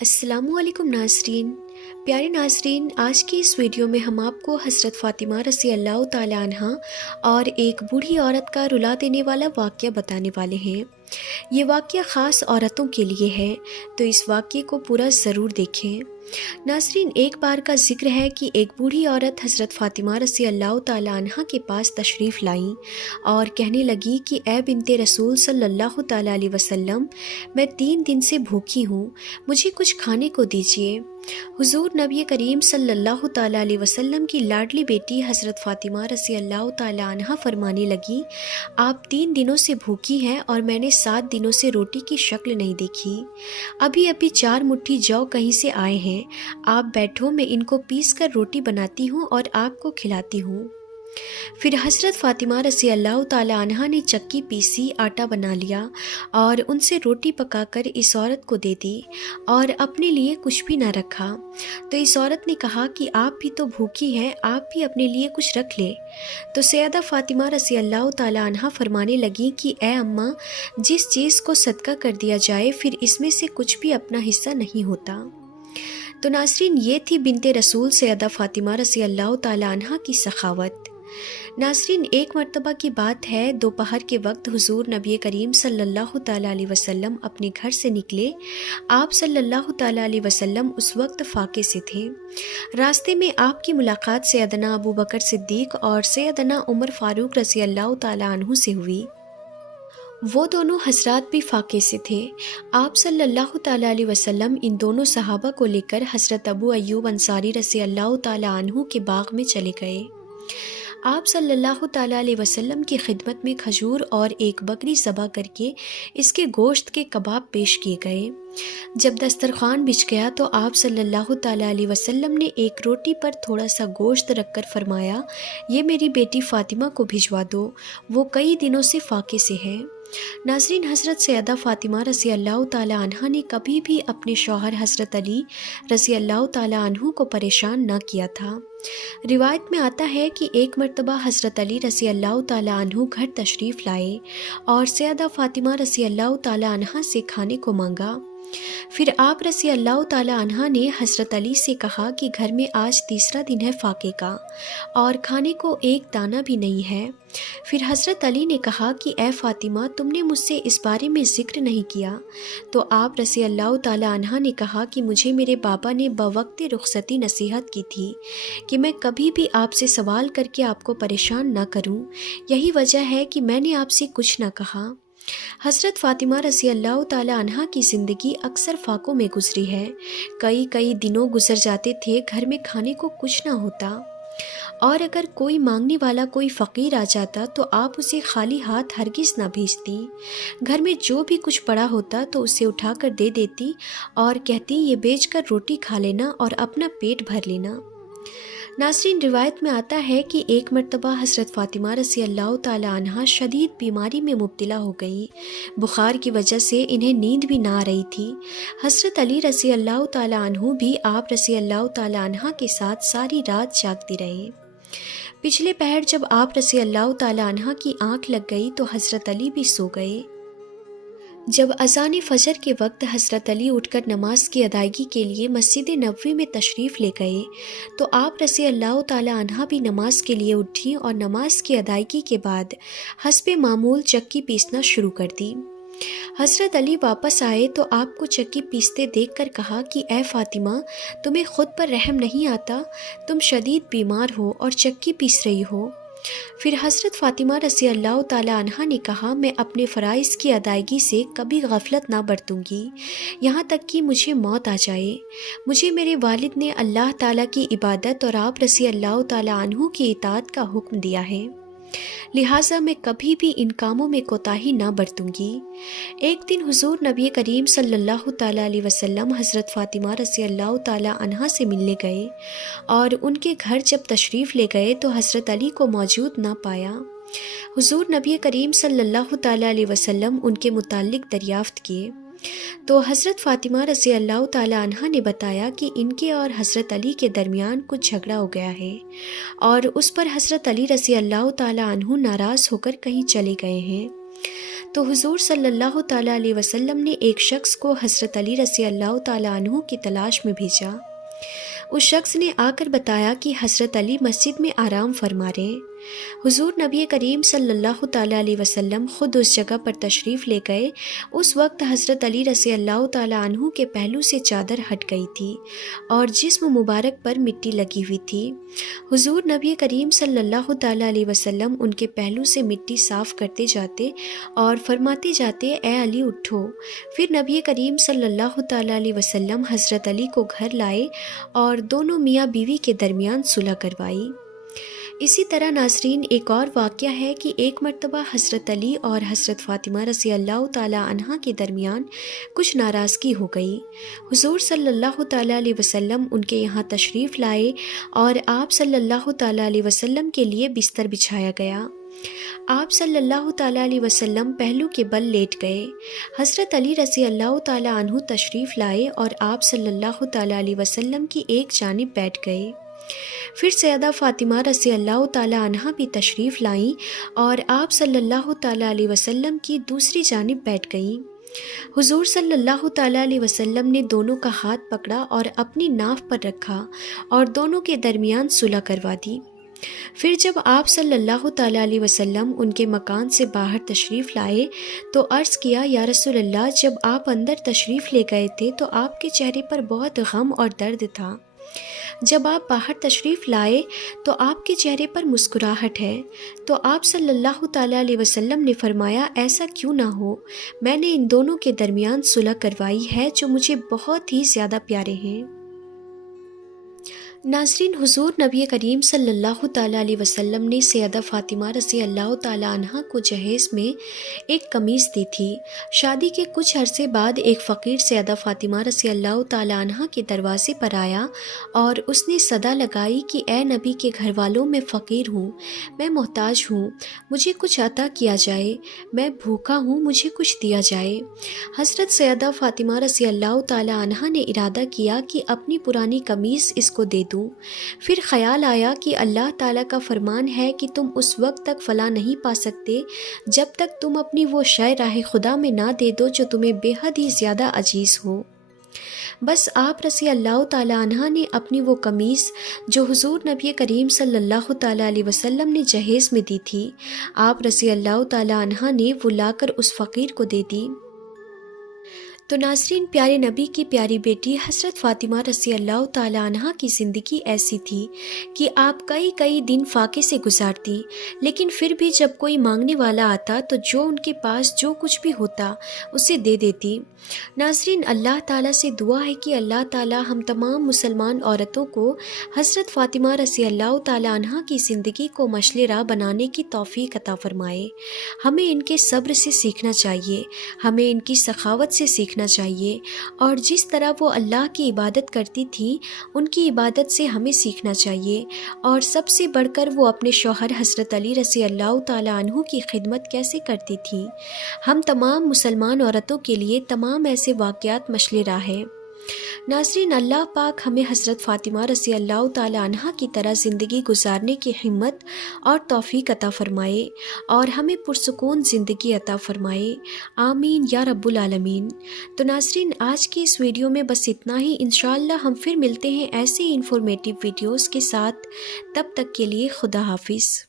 अस्सलामु अलैकुम नाज़रीन। प्यारे नाज़रीन, आज की इस वीडियो में हम आपको हज़रत फ़ातिमा रज़ी अल्लाह ताला अन्हा और एक बूढ़ी औरत का रुला देने वाला वाक़या बताने वाले हैं। ये वाक़या ख़ास औरतों के लिए है, तो इस वाक़ये को पूरा ज़रूर देखें। नाज़रीन, एक बार का ज़िक्र है कि एक बूढ़ी औरत हज़रत फ़ातिमा रज़ी अल्लाह ताला अन्हा के पास तशरीफ़ लाईं और कहने लगी कि ए बिन्ते रसूल सल्लल्लाहु ताला अलैहि वसल्लम, मैं 3 दिन से भूखी हूँ, मुझे कुछ खाने को दीजिए। हुज़ूर नबी करीम सल्लल्लाहु ताला अलैहि वसल्लम की लाडली बेटी हज़रत फ़ातिमा रज़ी अल्लाह ताला अन्हा फरमाने लगी, आप 3 दिनों से भूखी हैं और मैंने 7 दिनों से रोटी की शक्ल नहीं देखी। अभी अभी 4 मुट्ठी जौ कहीं से आए हैं, आप बैठो, मैं इनको पीस कर रोटी बनाती हूँ और आपको खिलाती हूँ। फिर हज़रत फ़ातिमा रज़ी अल्लाह ताला अन्हा ने चक्की पीसी, आटा बना लिया और उनसे रोटी पकाकर इस औरत को दे दी और अपने लिए कुछ भी ना रखा। तो इस औरत ने कहा कि आप भी तो भूखी हैं, आप भी अपने लिए कुछ रख ले। तो सैयदा फ़ातिमा रज़ी अल्लाह ताला अन्हा फरमाने लगी कि ए अम्मा, जिस चीज़ को सदका कर दिया जाए फिर इसमें से कुछ भी अपना हिस्सा नहीं होता। तो नाज़रीन, ये थी बिन्ते रसूल सैयदा फ़ातिमा रज़ी अल्लाह ताला अन्हा की सखावत। नाज़रीन, एक मर्तबा की बात है, दोपहर के वक्त हुज़ूर नबी करीम सल्लल्लाहु ताला अलैहि वसल्लम अपने घर से निकले। आप सल्लल्लाहु ताला अलैहि वसल्लम उस वक्त फ़ाके से थे। रास्ते में आपकी मुलाकात सैयदना अबू बकर सिद्दीक़ और सैयदना उमर फ़ारूक रज़ी अल्लाह ताला अन्हु से हुई। वो दोनों हज़रात भी फ़ाके से थे। आप सल्लल्लाहु ताला अलैहि वसल्लम इन दोनों सहाबा को लेकर हज़रत अबू अय्यूब अंसारी रज़ी अल्लाह ताला अन्हु के बाग में चले गए। आप सल्लल्लाहु ताला अलैहि वसल्लम की खिदमत में खजूर और एक बकरी ज़बह करके इसके गोश्त के कबाब पेश किए गए। जब दस्तरखान बिछ गया तो आप सल्लल्लाहु ताला अलैहि वसल्लम ने एक रोटी पर थोड़ा सा गोश्त रखकर फरमाया, ये मेरी बेटी फ़ातिमा को भिजवा दो, वो कई दिनों से फ़ाके से है। नाज़रीन, हज़रत सैयदा फ़ातिमा रज़ी अल्लाह ताला अन्हा ने कभी भी अपने शौहर हज़रत अली रज़ी अल्लाह ताला अन्हु को परेशान न किया था। रिवायत में आता है कि एक मर्तबा हज़रत अली रज़ी अल्लाह ताला अन्हु घर तशरीफ़ लाए और सैयदा फ़ातिमा रज़ी अल्लाह ताला अन्हा से खाने को मांगा। फिर आप रज़ी अल्लाह ताला अन्हा ने हज़रत अली से कहा कि घर में आज तीसरा दिन है फ़ाके का और खाने को एक दाना भी नहीं है। फिर हज़रत अली ने कहा कि ए फ़ातिमा, तुमने मुझसे इस बारे में ज़िक्र नहीं किया। तो आप रज़ी अल्लाह ताला अन्हा ने कहा कि मुझे मेरे बाबा ने बवक़्त रुख़सती नसीहत की थी कि मैं कभी भी आपसे सवाल करके आपको परेशान न करूं, यही वजह है कि मैंने आपसे कुछ न कहा। हज़रत फ़ातिमा रज़ी अल्लाह ताला अन्हा की ज़िंदगी अक्सर फ़ाकों में गुजरी है। कई कई दिनों गुजर जाते थे, घर में खाने को कुछ ना होता और अगर कोई मांगने वाला कोई फ़कीर आ जाता तो आप उसे खाली हाथ हरगिज़ ना भेजती। घर में जो भी कुछ पड़ा होता तो उसे उठाकर दे देती और कहती, ये बेचकर रोटी खा लेना और अपना पेट भर लेना। नाज़रीन, रिवायत में आता है कि एक मर्तबा हज़रत फ़ातिमा रज़ी अल्लाह ताला अन्हा शदीद बीमारी में मुब्तला हो गई। बुखार की वजह से इन्हें नींद भी ना आ रही थी। हज़रत अली रज़ी अल्लाह ताला अन्हु भी आप रज़ी अल्लाह ताला अन्हा के साथ सारी रात जागते रहे। पिछले पहर जब आप रज़ी अल्लाह ताला अन्हा की आँख लग गई तो हज़रत अली भी सो गए। जब अज़ान फ़जर के वक्त हज़रत अली उठकर नमाज की अदायगी के लिए मस्जिद नबवी में तशरीफ़ ले गए तो आप रज़ी अल्लाह ताला अन्हा भी नमाज के लिए उठी और नमाज की अदायगी के बाद हस्बे मामूल चक्की पीसना शुरू कर दी। हज़रत अली वापस आए तो आपको चक्की पीसते देखकर कहा कि ए फ़ातिमा, तुम्हें ख़ुद पर रहम नहीं आता? तुम शदीद बीमार हो और चक्की पीस रही हो। फिर हज़रत फ़ातिमा रज़ी अल्लाह ताला अन्हा ने कहा, मैं अपने फ़राइज़ की अदायगी से कभी गफलत ना बरतूँगी, यहाँ तक कि मुझे मौत आ जाए। मुझे मेरे वालिद ने अल्लाह ताला की इबादत और आप रज़ी अल्लाह ताला अन्हु की इताअत का हुक्म दिया है, लिहाजा मैं कभी भी इन कामों में कोताही ना बरतूँगी। एक दिन हुज़ूर नबी करीम सल्लल्लाहु ताला अलैहि वसल्लम हज़रत फ़ातिमा रज़ी अल्लाह ताला अन्हा से मिलने गए और उनके घर जब तशरीफ़ ले गए तो हज़रत अली को मौजूद ना पाया। हुज़ूर नबी करीम सल्लल्लाहु ताला अलैहि वसल्लम उनके मुताल्लिक़ दरियाफ़्त किए तो हज़रत फ़ातिमा रज़ी अल्लाह ताला अन्हा ने बताया कि इनके और हज़रत अली के दरमियान कुछ झगड़ा हो गया है और उस पर हज़रत अली रज़ी अल्लाह ताला अन्हु नाराज़ होकर कहीं चले गए हैं। تو حضور صلی اللہ تعالیٰ علیہ وسلم نے ایک شخص کو حضرت علی رضی اللہ تعالیٰ عنہ کی تلاش میں بھیجا۔ اس شخص نے آ کر بتایا کہ حضرت علی مسجد میں آرام فرما رہے ہیں۔ حضور نبی کریم صلی اللہ تعالیٰ علیہ وسلم خود اس جگہ پر تشریف لے گئے۔ اس وقت حضرت علی رضی اللہ تعالیٰ عنہ کے پہلو سے چادر ہٹ گئی تھی اور جسم مبارک پر مٹی لگی ہوئی تھی۔ حضور نبی کریم صلی اللہ تعالیٰ علیہ وسلم ان کے پہلو سے مٹی صاف کرتے جاتے اور فرماتے جاتے، اے علی اٹھو۔ پھر نبی کریم صلی اللہ تعالیٰ علیہ وسلم حضرت علی کو گھر لائے اور دونوں میاں بیوی کے درمیان صلح کروائی۔ اسی طرح ناظرین ایک اور واقعہ ہے کہ ایک مرتبہ حضرت علی اور حضرت فاطمہ رضی اللہ تعالیٰ عنہا کے درمیان کچھ ناراضگی ہو گئی۔ حضور صلی اللہ تعالیٰ علیہ وسلم ان کے یہاں تشریف لائے اور آپ صلی اللہ تعالیٰ علیہ وسلم کے لیے بستر بچھایا گیا۔ آپ صلی اللہ تعالیٰ علیہ وسلم پہلو کے بل لیٹ گئے۔ حضرت علی رضی اللہ تعالیٰ عنہ تشریف لائے اور آپ صلی اللہ تعالیٰ علیہ وسلم کی ایک جانب بیٹھ گئے۔ پھر سیدہ فاطمہ رضی اللہ تعالیٰ عنہا بھی تشریف لائیں اور آپ صلی اللہ تعالیٰ علیہ وسلم کی دوسری جانب بیٹھ گئیں۔ حضور صلی اللہ تعالیٰ علیہ وسلم نے دونوں کا ہاتھ پکڑا اور اپنی ناف پر رکھا اور دونوں کے درمیان صلح کروا دی۔ پھر جب آپ صلی اللہ تعالیٰ علیہ وسلم ان کے مکان سے باہر تشریف لائے تو عرض کیا، یا رسول اللہ، جب آپ اندر تشریف لے گئے تھے تو آپ کے چہرے پر بہت غم اور درد تھا، جب آپ باہر تشریف لائے تو آپ کے چہرے پر مسکراہٹ ہے۔ تو آپ صلی اللہ تعالیٰ علیہ وسلم نے فرمایا، ایسا کیوں نہ ہو، میں نے ان دونوں کے درمیان صلح کروائی ہے جو مجھے بہت ہی زیادہ پیارے ہیں۔ ناظرین حضور نبی کریم صلی اللہ تعالیٰ علیہ وسلم نے سیدہ فاطمہ رضی اللہ تعالیٰ عنہا کو جہیز میں ایک قمیص دی تھی۔ شادی کے کچھ عرصے بعد ایک فقیر سیدہ فاطمہ رضی اللہ تعالیٰ عنہا کے دروازے پر آیا اور اس نے صدا لگائی کہ اے نبی کے گھر والوں، میں فقیر ہوں، میں محتاج ہوں، مجھے کچھ عطا کیا جائے، میں بھوکا ہوں، مجھے کچھ دیا جائے۔ حضرت سیدہ فاطمہ رضی اللہ تعالیٰ عنہا نے ارادہ کیا کہ اپنی پرانی قمیص اس کو دے دوں۔ پھر خیال آیا کہ اللہ تعالیٰ کا فرمان ہے کہ تم اس وقت تک فلاح نہیں پا سکتے جب تک تم اپنی وہ شے راہ خدا میں نہ دے دو جو تمہیں بے حد ہی زیادہ عزیز ہو۔ بس آپ رضی اللہ تعالیٰ عنہ نے اپنی وہ قمیص جو حضور نبی کریم صلی اللہ تعالیٰ علیہ وسلم نے جہیز میں دی تھی، آپ رضی اللہ تعالیٰ عنہ نے وہ لا کر اس فقیر کو دے دی۔ تو ناظرین پیارے نبی کی پیاری بیٹی حضرت فاطمہ رضی اللہ تعالیٰ عنہ کی زندگی ایسی تھی کہ آپ کئی دن فاقے سے گزارتی، لیکن پھر بھی جب کوئی مانگنے والا آتا تو جو ان کے پاس جو کچھ بھی ہوتا اسے دے دیتی۔ ناظرین اللہ تعالیٰ سے دعا ہے کہ اللہ تعالیٰ ہم تمام مسلمان عورتوں کو حضرت فاطمہ رضی اللہ تعالیٰ عنہ کی زندگی کو مشعل راہ بنانے کی توفیق عطا فرمائے۔ ہمیں ان کے صبر سے سیکھنا چاہیے، ہمیں ان کی سخاوت سے سیکھنا چاہیے، اور جس طرح وہ اللہ کی عبادت کرتی تھی ان کی عبادت سے ہمیں سیکھنا چاہیے، اور سب سے بڑھ کر وہ اپنے شوہر حضرت علی رضی اللہ تعالیٰ عنہ کی خدمت کیسے کرتی تھی۔ ہم تمام مسلمان عورتوں کے لیے تمام ایسے واقعات مشعل راہ ہیں۔ ناظرین اللہ پاک ہمیں حضرت فاطمہ رضی اللہ تعالیٰ عنہ کی طرح زندگی گزارنے کی ہمت اور توفیق عطا فرمائے اور ہمیں پرسکون زندگی عطا فرمائے، آمین یا رب العالمین۔ تو ناظرین آج کی اس ویڈیو میں بس اتنا ہی، انشاءاللہ ہم پھر ملتے ہیں ایسے انفارمیٹیو ویڈیوز کے ساتھ، تب تک کے لیے خدا حافظ۔